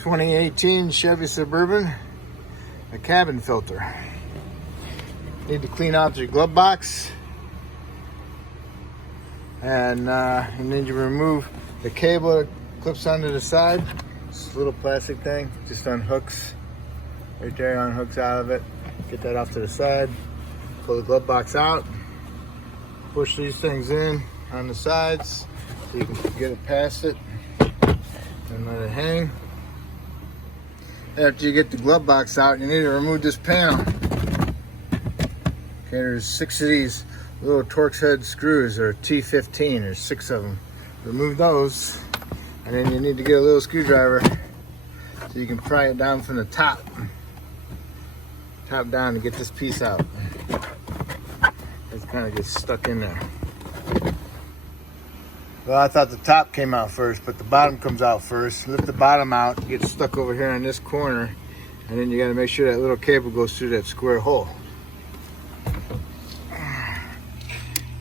2018 Chevy Suburban, a cabin filter. Need to clean out your glove box, and then you remove the cable that clips onto the side. It's a little plastic thing, just unhooks right there, unhooks out of it. Get that off to the side, pull the glove box out, push these things in on the sides so you can get it past it and let it hang. After you get the glove box out, you need to remove this panel. Okay, there's 6 of these little Torx head screws, or T15, there's 6 of them. Remove those, and then you need to get a little screwdriver so you can pry it down from the top down to get this piece out. It kind of gets stuck in there. Well, I thought the top came out first, but the bottom comes out first. Lift the bottom out, it gets stuck over here in this corner, and then you got to make sure that little cable goes through that square hole.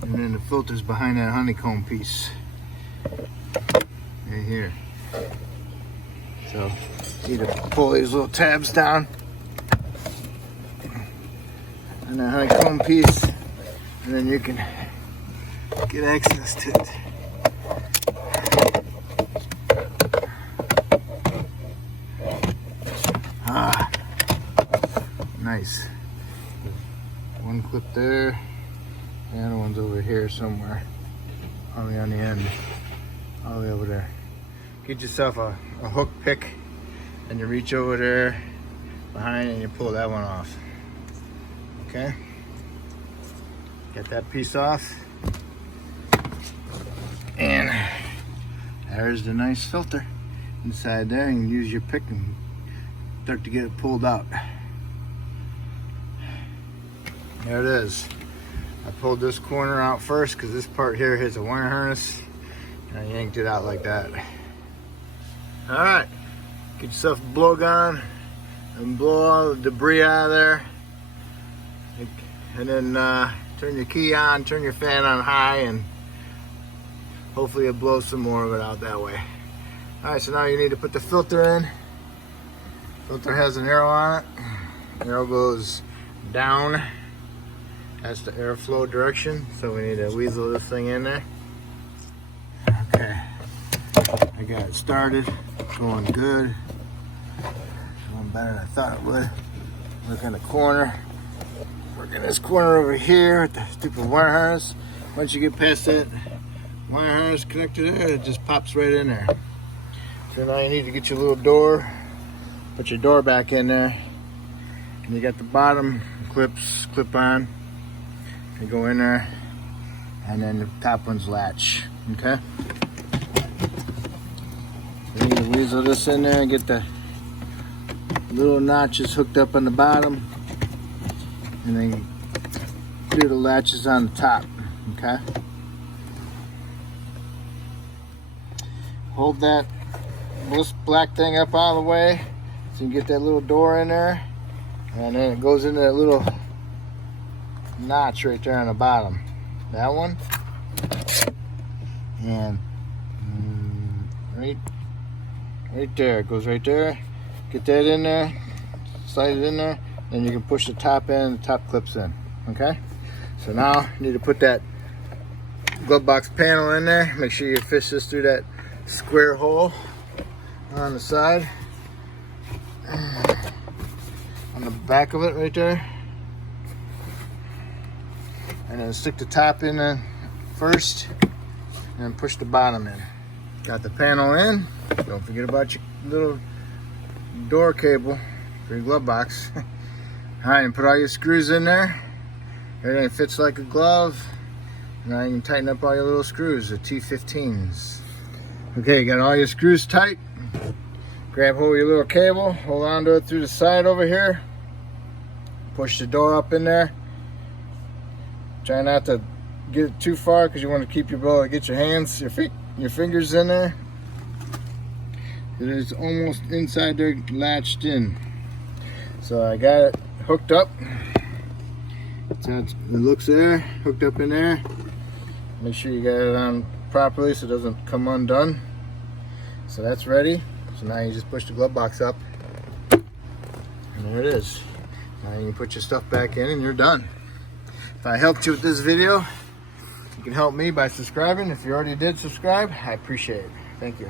And then the filter's behind that honeycomb piece right here. So you need to pull these little tabs down on that honeycomb piece, and then you can get access to it. Nice. One clip there, the other one's over here somewhere, all the way on the end, all the way over there. Get yourself a hook pick, and you reach over there behind and you pull that one off. Okay? Get that piece off, and there's the nice filter inside there, and you use your pick and start to get it pulled out. There it is. I pulled this corner out first because this part here has a wire harness, and I yanked it out like that. Alright, get yourself a blowgun and blow all the debris out of there, and then turn your key on, turn your fan on high, and hopefully it blows some more of it out that way. Alright, so now you need to put the filter in. Filter has an arrow on it. Arrow goes down. That's the airflow direction, so we need to weasel this thing in there. Okay, I got it started, going good, going better than I thought it would. Look in the corner, working this corner over here with the stupid wire harness. Once you get past that wire harness connector there, it just pops right in there. So now you need to get your little door, put your door back in there, and you got the bottom clips, clip on. You go in there, and then the top one's latch, okay? So you need to weasel this in there and get the little notches hooked up on the bottom, and then do the latches on the top, okay? Hold that this black thing up out of the way so you can get that little door in there, and then it goes into that little notch right there on the bottom. That one, and right there, it goes right there. Get that in there, slide it in there, then you can push the top in, the top clips in. Okay, so now you need to put that glove box panel in there. Make sure you fish this through that square hole on the side, on the back of it right there. And then stick the top in there first, and then push the bottom in. Got the panel in. Don't forget about your little door cable for your glove box. Alright, and put all your screws in there. Everything fits like a glove. Now you can tighten up all your little screws, the T15s. Okay, you got all your screws tight. Grab hold of your little cable, hold on to it through the side over here. Push the door up in there. Try not to get it too far because you want to keep your ability to get your hands, your feet, your fingers in there. It is almost inside there, latched in. So I got it hooked up. So it looks there, hooked up in there. Make sure you got it on properly so it doesn't come undone. So that's ready. So now you just push the glove box up, and there it is. Now you can put your stuff back in and you're done. If I helped you with this video, you can help me by subscribing. If you already did subscribe, I appreciate it. Thank you.